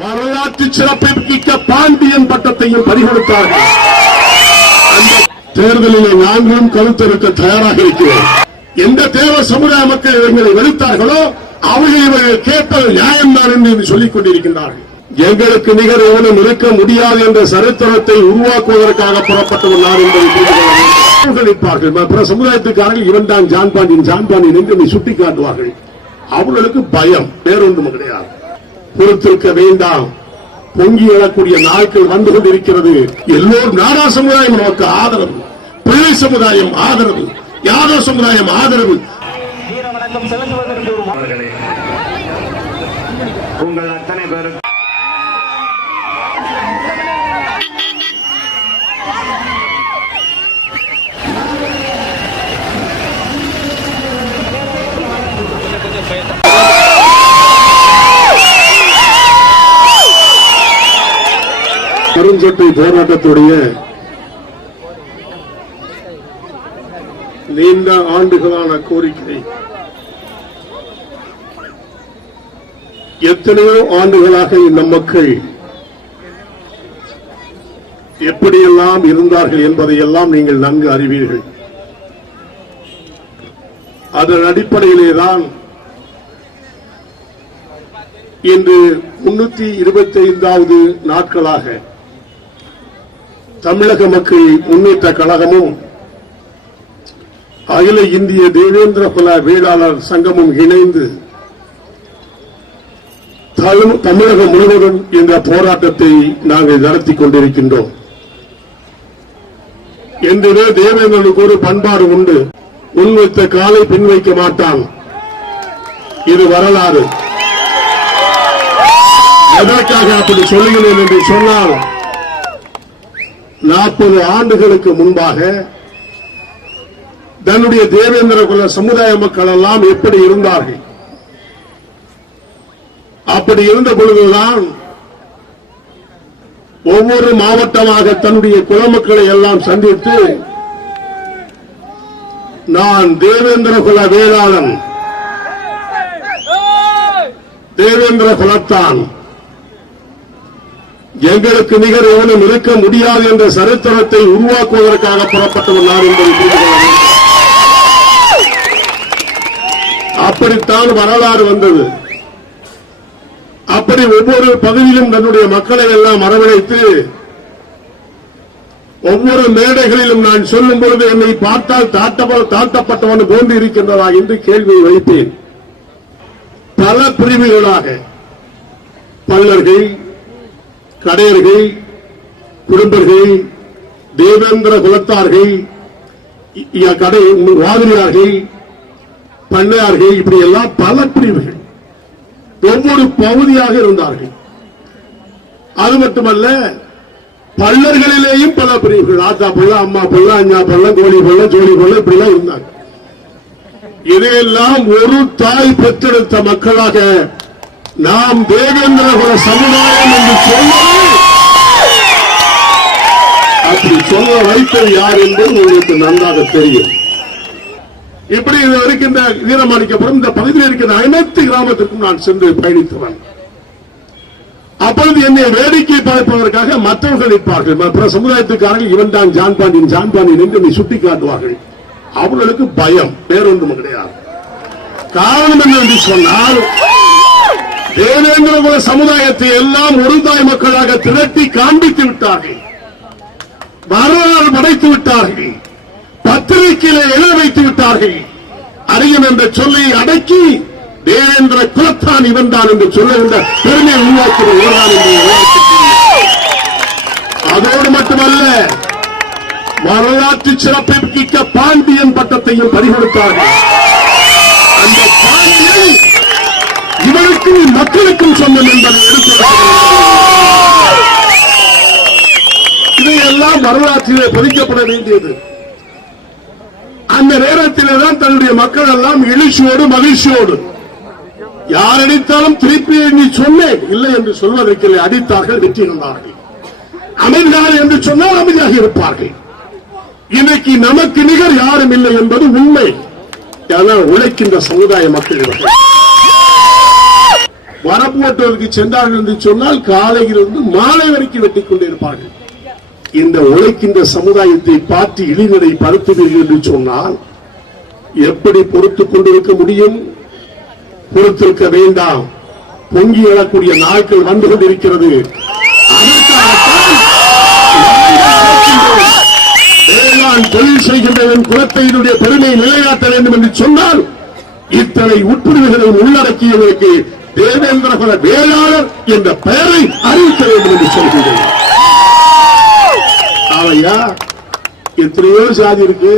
வரலாற்று சிறப்பை மிக்க பாண்டியன் பட்டத்தையும் பறிகொடுத்தார்கள். அந்த தேர்தலில் நாங்களும் கருத்தெடுக்க தயாராக இருக்கிறோம். எந்த தேவ சமுதாய மக்கள் எங்களை வெறுத்தார்களோ அவர்கள் கேட்டது நியாயம்தான் என்று சொல்லிக் கொண்டிருக்கின்றார்கள். எங்களுக்கு நிகர் எவனும் இருக்க முடியாது என்ற சரித்திரத்தை உருவாக்குவதற்காக புறப்பட்ட ஒரு நாடு என்பதை பிற சமுதாயத்துக்காரர்கள் இவன் தான் ஜான்பாண்டியன் என்று சுட்டிக் காட்டுவார்கள். அவர்களுக்கு பயம் வேறொன்றும் கிடையாது. பொறுத்திருக்க வேண்டாம். பொங்கி எழக்கூடிய நாட்கள் வந்து கொண்டிருக்கிறது. எல்லோரும் நாடா சமுதாயம் நமக்கு ஆதரவு, பிள்ளை சமுதாயம் ஆதரவு, யாதவ சமுதாயம் ஆதரவு. உங்கள் அத்தனை பேருக்கு பெருஞ்சட்டை போராட்டத்துடைய நீண்ட ஆண்டுகளான கோரிக்கை, எத்தனையோ ஆண்டுகளாக இந்த மக்கள் எப்படியெல்லாம் இருந்தார்கள் என்பதையெல்லாம் நீங்கள் நன்கு அறிவீர்கள். அதன் அடிப்படையிலேதான் இன்று 325வது நாட்களாக தமிழக மக்கள் முன்னேற்ற கழகமும் அகில இந்திய தேவேந்திர குல வேளாளர் சங்கமும் இணைந்து தமிழகம் முழுவதும் இந்த போராட்டத்தை நாங்கள் நடத்திக் கொண்டிருக்கின்றோம். என்றே தேவேந்திரனுக்கு ஒரு பண்பாடு உண்டு. முன்வைத்த காலை பின் வைக்க மாட்டான். இது வரலாறு. எதற்காக அப்படி சொல்லுகிறேன் என்று சொன்னால், 40 ஆண்டுகளுக்கு முன்பாக தன்னுடைய தேவேந்திர குல சமுதாய மக்கள் எல்லாம் எப்படி இருந்தார்கள், அப்படி இருந்த பொழுதுதான் ஒவ்வொரு மாவட்டமாக தன்னுடைய குலமக்களை எல்லாம் சந்தித்து, நான் தேவேந்திர குல வேளாளன், தேவேந்திர குலத்தான், எங்களுக்கு நிகர் எவனும் இருக்க முடியாது என்ற சரித்திரத்தை உருவாக்குவதற்காக புறப்பட்ட ஒரு நாடு என்பதை புரிந்து கொள்ள வேண்டும். அப்படித்தான் வரலாறு வந்தது. அப்படி ஒவ்வொரு பகுதியிலும் தன்னுடைய மக்களை எல்லாம் அரவணைத்து, ஒவ்வொரு மேடைகளிலும் நான் சொல்லும் பொழுது என்னை பார்த்தால் தாழ்த்தப்பட்டவன் போன்று இருக்கின்றதா என்று கேள்வியை வைத்தேன். பல பிரிவுகளாக பல்லர்கள், கடையர்கள், குடும்பர்கள், தேவேந்திர குலத்தார்கள், வாதிரியார்கள், பண்ணையார்கள், இப்படி எல்லாம் பல பிரிவுகள் ஒவ்வொரு பகுதியாக இருந்தார்கள். அது மட்டுமல்ல, பல்லர்களிலேயும் பல பிரிவுகள், ஆத்தா பல்ல, அம்மா பல்ல, அஞ்சா பல்ல, கோழி பல்ல, ஜோலி பல்ல, இப்படிலாம் இருந்தாங்க. இதையெல்லாம் ஒரு தாய் பெற்றெடுத்த மக்களாக நாம் தேவேந்திர குல சமுதாயம் என்று சொல்வது, அப்படி சொல்ல வைத்தது யார் என்பது உங்களுக்கு நன்றாக தெரியும். இப்படி இருக்கின்ற வீரமாணிக்கப்படும் இந்த பகுதியில் இருக்கின்ற அனைத்து கிராமத்திற்கும் நான் சென்று பயணித்தவன். அப்பொழுது என்னை வேடிக்கை பார்ப்பதற்காக மற்றவர்கள் இருப்பார்கள். பிற சமுதாயத்துக்காரர்கள் இவன் தான் ஜான்பாண்டியன் என்று சுட்டிக் காட்டுவார்கள். அவர்களுக்கு பயம் வேறொன்றும் கிடையாது. காரணம் என்னவென்று சொன்னால், தேவேந்திர குல சமுதாயத்தை எல்லாம் ஒரு தாய் மக்களாக திரட்டி காண்பித்து விட்டார்கள், வரலாறு படைத்து விட்டார்கள், பத்திரிகையிலே எழ வைத்து விட்டார்கள். அறிஞன் என்ற சொல்லை அடக்கி தேவேந்திர குலத்தான் இவன் தான் என்று சொல்லுகின்ற பெருமையை உருவாக்குகிறான். அதோடு மட்டுமல்ல, வரலாற்று சிறப்பை மிக்க பாண்டியன் பட்டத்தையும் பறிகொடுத்தார்கள். அந்த பாண்டியன் இவருக்கும் மக்களுக்கும் சொந்தம் என்பதை எடுத்துரைக்கிறார். இதையெல்லாம் வரலாற்றிலே பதிக்கப்பட வேண்டியது. அந்த நேரத்திலே தான் தன்னுடைய மக்கள் எல்லாம் எழுச்சியோடு மகிழ்ச்சியோடு, யார் அடித்தாலும் திருப்பி நீ சொன்னேன் இல்லை என்று சொல்வதற்கு அடித்தார்கள், வெற்றி கொண்டார்கள். அமைதியாக என்று சொன்னால் அமைதியாக இருப்பார்கள். இன்னைக்கு நமக்கு நிகர் யாரும் இல்லை என்பது உண்மை. உழைக்கின்ற சமுதாய மக்கள் வரப்பு வெட்டுவதற்கு சென்றார்கள் என்று சொன்னால் காலையிலிருந்து மாலை வரைக்கும் வெட்டிக் கொண்டிருப்பார்கள். இந்த உழைக்கின்ற சமுதாயத்தை பார்த்து இழிநிலை படுத்துவீர்கள் என்று சொன்னால் எப்படி பொறுத்துக் கொண்டிருக்க முடியும்? பொறுத்திருக்க வேண்டாம். பொங்கி எழக்கூடிய நாட்கள் வந்து கொண்டிருக்கிறது. வேளாண் தொழில் செய்கின்றவன் குலத்தையினுடைய பெருமை நிலைநாட்ட வேண்டும் என்று சொன்னால் இத்தனை உட்பிரிவுகளை உள்ளடக்கியவருக்கு தேவேந்திர குல வேளாளர் என்ற பெயரை அறிவிக்க வேண்டும் என்று சொல்கிறேன். அவையா எத்தனையோ சாதி இருக்கு.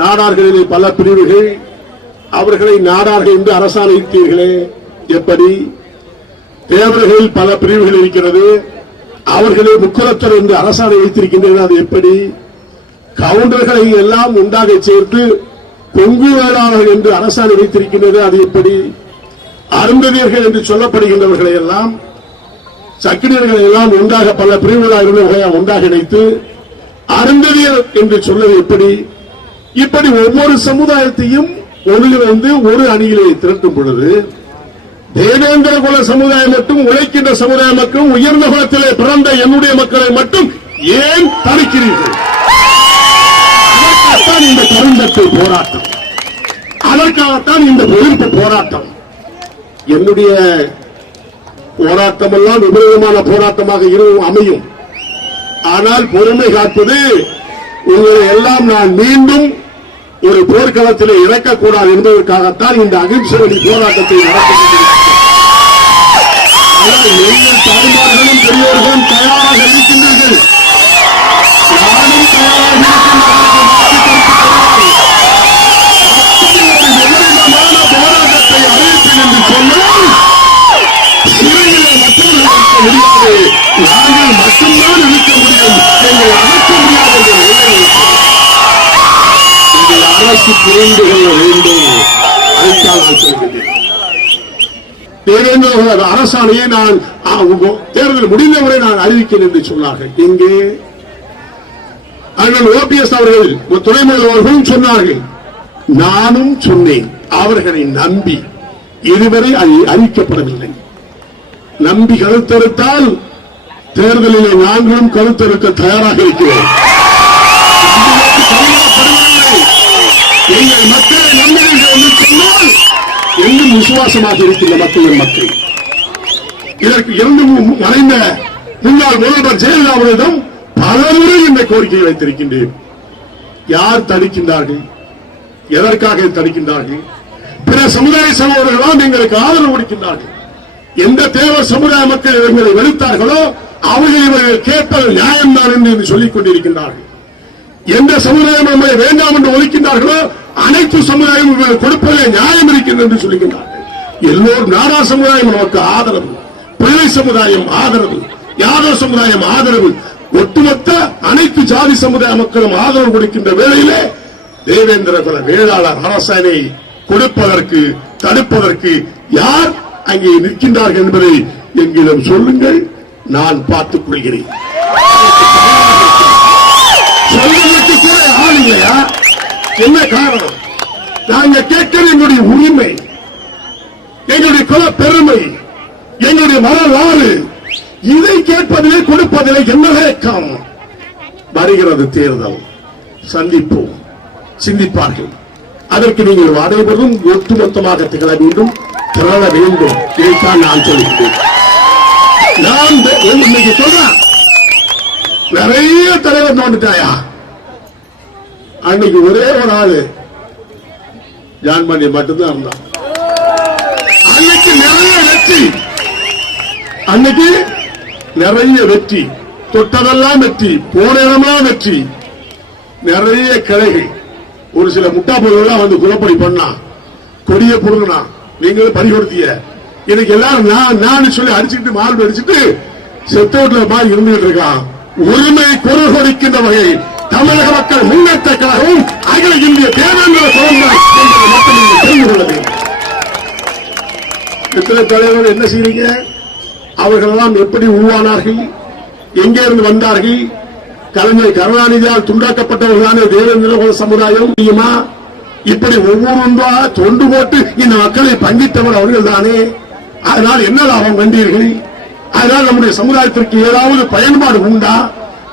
நாடார்களிலே பல பிரிவுகள். அவர்களை நாடார்கள் என்று அரசாணைத்தீர்களே எப்படி? தேவர்களில் பல பிரிவுகள் இருக்கிறது. அவர்களே முக்குலத்தர் என்று அரசாணை வைத்திருக்கின்றனர். அது எப்படி? கவுண்டர்களை எல்லாம் உண்டாக சேர்த்து கொங்கு வேளாளர்கள் என்று அரசாணை வைத்திருக்கின்றது. அது எப்படி? அருந்ததியர்கள் என்று சொல்லப்படுகின்றவர்களை எல்லாம் சக்கிரியர்களை எல்லாம் ஒன்றாக பல பிரிவுகளாக ஒன்றாக இணைத்து அருந்ததியர் என்று சொல்வது எப்படி? இப்படி ஒவ்வொரு சமுதாயத்தையும் ஒருங்கிணைந்து ஒரு அணியிலே திரட்டும் பொழுது தேவேந்திர குல சமுதாயம் மட்டும் உழைக்கின்ற சமுதாய மக்களும் உயர்ந்த குலத்திலே பிறந்த என்னுடைய மக்களை மட்டும் ஏன் தடுக்கிறீர்கள்? அதற்காகத்தான் இந்த கருந்தட்டு போராட்டம். அதற்காகத்தான் இந்த எதிர்ப்பு போராட்டம். என்னுடைய போராட்டம் எல்லாம் விபரீதமான போராட்டமாக அமையும். ஆனால் பொறுமை காப்பது உங்களை எல்லாம் நான் மீண்டும் ஒரு போர்க்களத்திலே இறக்கக்கூடாது என்பதற்காகத்தான் இந்த அகிம்சை வழி போராட்டத்தை நடத்துகிறேன். தாய்மார்களும் பெரியோர்களும் தயாராக இருக்கின்றீர்கள். நானும் தயாராக போராட்டத்தை அறிவிப்பேன் என்று சொன்னால் சிறையிலே மற்றவர்கள் இருக்க முடியாது. நாங்கள் மட்டும்தான் இருக்க முடியும். எங்களை அழைக்க முடியாது என்ற நிலையில் இதை அரசு புரிந்து கொள்ள வேண்டும். அதைத்தான் நான் சொல்கிறேன். தேவேந்திர அரசாணையை நான் தேர்தல் முடிந்தவரை நான் அறிவிக்கிறேன் என்று சொன்னார்கள். இங்கே அண்ணன் ஓபிஎஸ் அவர்கள் துணை முதல்வர்களும் சொன்னார்கள். நானும் சொன்னேன். அவர்களை நம்பி இதுவரை அது அறிவிக்கப்படவில்லை. நம்பி கருத்தறுத்தால் தேர்தலிலே நாங்களும் கருத்தறுக்க தயாராக இருக்கிறோம். எங்கள் மக்களை நம்பினீர்கள் என்று சொன்னால் எங்கும் விசுவாசமாக இருக்கின்ற மக்களின் மக்கள். இதற்கு இருந்து மறைந்த முன்னாள் முதல்வர் ஜெயலலிதா அவர்களிடம் பலமுறை இந்த கோரிக்கையை வைத்திருக்கின்றேன். யார் தடுக்கின்றார்கள்? எதற்காக தடுக்கின்றார்கள்? பிற சமுதாய சகோதரர்களாம் எங்களுக்கு ஆதரவு கொடுக்கின்றார்கள். எந்த தேவர் சமுதாய மக்கள் எங்களை வெறுத்தார்களோ அவர்கள் இவர்கள் கேட்பது நியாயம்தான் என்று சொல்லிக் கொண்டிருக்கின்றார்கள். எந்த சமுதாயம் நம்மை வேண்டாம் என்று ஒதுக்கின்றார்களோ அனைத்து சமுதாயம் இவர்கள் கொடுப்பதே நியாயம் இருக்கின்றது என்று சொல்லுகின்றார்கள். எல்லோரும் நாடா சமுதாயம் நமக்கு ஆதரவு, பிள்ளை சமுதாயம் ஆதரவு, யாதவ சமுதாயம் ஆதரவு, ஒட்டுமொத்த அனைத்து ஜாதி சமுதாய மக்களும் ஆதரவு கொடுக்கின்ற வேளையிலே தேவேந்திர குல வேளாளர் அரசாணை கொடுப்பதற்கு தடுப்பதற்கு யார் அங்கே நிற்கின்றார்கள் என்பதை எங்களிடம் சொல்லுங்கள். நான் பார்த்துக் கொள்கிறேன். சொல்வதற்கு கூட ஆள் இல்லையா? என்ன காரணம்? நாங்கள் கேட்கிற எங்களுடைய உரிமை, எங்களுடைய குல பெருமை, எங்களுடைய வரலாறு, இதை கேட்பதிலே கொடுப்பதிலே என்ன வேக்கம்? வருகிறது தேர்தல், சந்திப்போம், சிந்திப்பார்கள். அதற்கு நீங்கள் அனைவரும் ஒட்டுமொத்தமாக திகழ வேண்டும், திரள வேண்டும். இதைத்தான் நான் சொல்கிறேன். நான் இன்னைக்கு சொல்றேன், நிறைய தலைவர் நோண்டுட்டாயா? அன்னைக்கு ஒரே ஒரு ஆளு ஜான்மணி மட்டும்தான் இருந்தான். அன்னைக்கு நிறைய வெற்றி, அன்னைக்கு நிறைய வெற்றி, தொட்டதெல்லாம் வெற்றி, போன இடமெல்லாம் வெற்றி, நிறைய கிளைகள். ஒரு சில முட்டா பொருள்கள் வந்து குலப்படி பண்ணா, கொடிய பொருள்னா நீங்களும் பறிகொடுத்தீங்க. இன்னைக்கு எல்லாரும் நான் சொல்லி அடிச்சுட்டு மார்பு அடிச்சுட்டு செத்த வீட்டுல மாதிரி இருந்துகிட்டு இருக்கான். உரிமை குரல் கொடுக்கின்ற வகை தமிழக மக்கள் முன்னேற்ற கழகம் அகில இந்திய தேவேந்திர தெரிந்து கொள்ள வேண்டும். எத்தனை தலைவர்கள் என்ன செய்றீங்க? அவர்கள் எல்லாம் எப்படி உருவானார்கள்? எங்கே இருந்து வந்தார்கள்? கலைஞர் கருணாநிதியால் துண்டாக்கப்பட்டவர்களான தேவேந்திர சமுதாயம் தெரியுமா? இப்படி ஒவ்வொன்றா தொண்டு போட்டு இந்த மக்களை பங்கிட்டவர் அவர்கள் தானே. அதனால் என்ன லாபம் கண்டீர்கள்? அதனால் நம்முடைய சமுதாயத்திற்கு ஏதாவது பயன்பாடு உண்டா?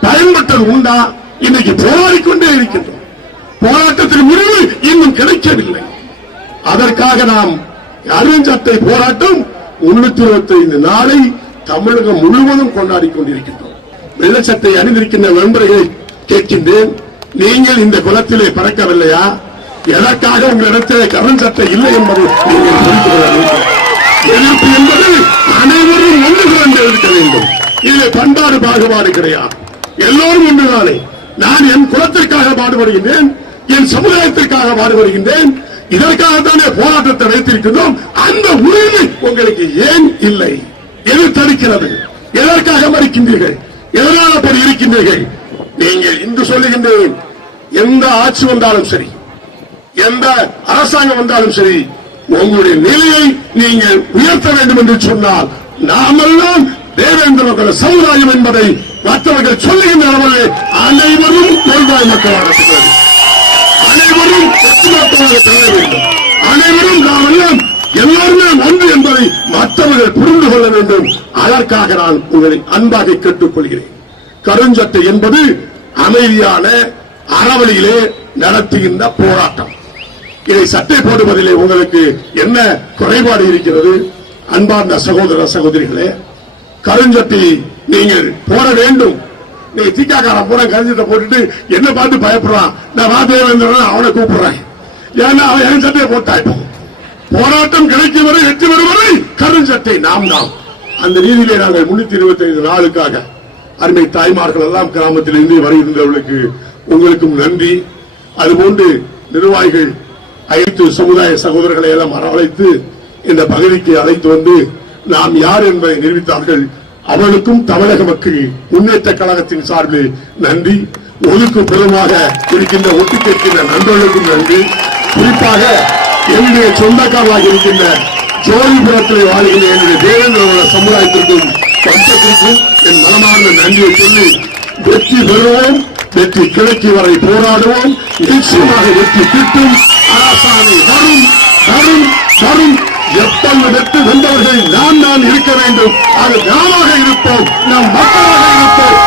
பயன்பட்டது உண்டா? இன்னைக்கு போராடிக்கொண்டே இருக்கின்றோம். போராட்டத்தின் முடிவு இன்னும் கிடைக்கவில்லை. அதற்காக நாம் அருஞ்சட்டை போராட்டம் 325 நாளை தமிழகம் முழுவதும் கொண்டாடி கொண்டிருக்கின்றோம். வெள்ளச்சட்டை அணிந்திருக்கின்ற நண்பர்களை கேட்கின்றேன், நீங்கள் இந்த குலத்திலே பிறக்கவில்லையா? எதற்காக உங்களிடத்திலே கருஞ்சட்டை இல்லை என்பதை நீங்கள் புரிந்து கொள்ள வேண்டும். எதிர்ப்பு என்பது அனைவரும் ஒன்று திரண்டு இருக்க வேண்டும். இதில் பண்பாடு பாகுபாடு கிடையாது. எல்லோரும் ஒன்றுதானே. நான் என் குலத்திற்காக பாடுபடுகின்றேன், என் சமுதாயத்திற்காக பாடுபடுகின்றேன். இதற்காகத்தானே போராட்டத்தை வைத்திருக்கின்றோம். அந்த உரிமை உங்களுக்கு ஏன் இல்லை? எது தடுக்கிறது? எதற்காக மறுக்கின்றீர்கள்? எதனால் அப்படி இருக்கின்றீர்கள்? நீங்கள் இன்று சொல்லுகின்றேன், எந்த ஆட்சி வந்தாலும் சரி, எந்த அரசாங்கம் வந்தாலும் சரி, உங்களுடைய நிலையை நீங்கள் உயர்த்த வேண்டும் என்று சொன்னால் நாமெல்லாம் தேவேந்திர சமுதாயம் என்பதை மற்றவர்கள் சொல்லுகின்ற அளவில் அனைவரும் தொல்வாய் மக்களாக அனைவரும் ஒட்டுமொத்தமாக தெரிய வேண்டும். அனைவரும் நாம் எல்லாம் எல்லாருமே நன்றி என்பதை மற்றவர்கள் புரிந்து கொள்ள வேண்டும். அதற்காக நான் உங்களை அன்பாக கேட்டுக்கொள்கிறேன். கருஞ்சட்டை என்பது அமைதியான அறவழியிலே நடத்துகின்ற போராட்டம். இதை சட்டை போடுவதிலே உங்களுக்கு என்ன குறைபாடு இருக்கிறது? அன்பார்ந்த சகோதர சகோதரிகளே, கருஞ்சட்டை நீங்கள் போட வேண்டும். நீங்க தீக்காக்காரன் பூரா கருஞ்சட்டை போட்டுட்டு என்ன பார்த்து பயப்படுறான், நான் தேவேந்திரன் அவனை கூப்பிடுறேன். ஏன்னா அவன் என் சட்டையை போட்டாயிட்டோம். போராட்டம் கிடைக்கும் வரை, வெற்றி பெறும் வரை கருஞ்சட்டை நாம் தான். அந்த நீதியிலே நாங்கள் 325 நாளுக்காக அருமை தாய்மார்கள் எல்லாம் கிராமத்தில் இருந்து வருகின்றவர்களுக்கு உங்களுக்கும் நன்றி. அதுபோன்று நிர்வாகிகள் அனைத்து சமுதாய சகோதரர்களை எல்லாம் அரவணைத்து இந்த பகுதிக்கு அழைத்து வந்து நாம் யார் என்பதை நிரூபித்தார்கள். அவர்களுக்கும் தமிழக மக்கள் முன்னேற்ற கழகத்தின் சார்பில் நன்றி. ஒதுக்கு பெருமாக இருக்கின்ற ஒட்டு கேட்கின்ற நண்பர்களுக்கும் நன்றி. குறிப்பாக என்னுடைய சொந்தக்காரமாக இருக்கின்ற ஜோதிபுரத்தில் வாழ்கின்ற என்னுடைய தேவேந்திர சமுதாயத்திற்கும் வம்சத்திற்கும் என் மனமார்ந்த நன்றியை சொல்லி வெற்றி பெறுவோம். வெற்றி கிடைக்கும் வரை போராடுவோம். நிச்சயமாக வெற்றி கிட்டும். அரசாணை வரும் வரும் வரும். எப்பொழுது வெற்றி வென்றவர்கள் நாம் இருக்க வேண்டும். அது நாமாக இருப்போம், நம் மக்களாக இருப்போம்.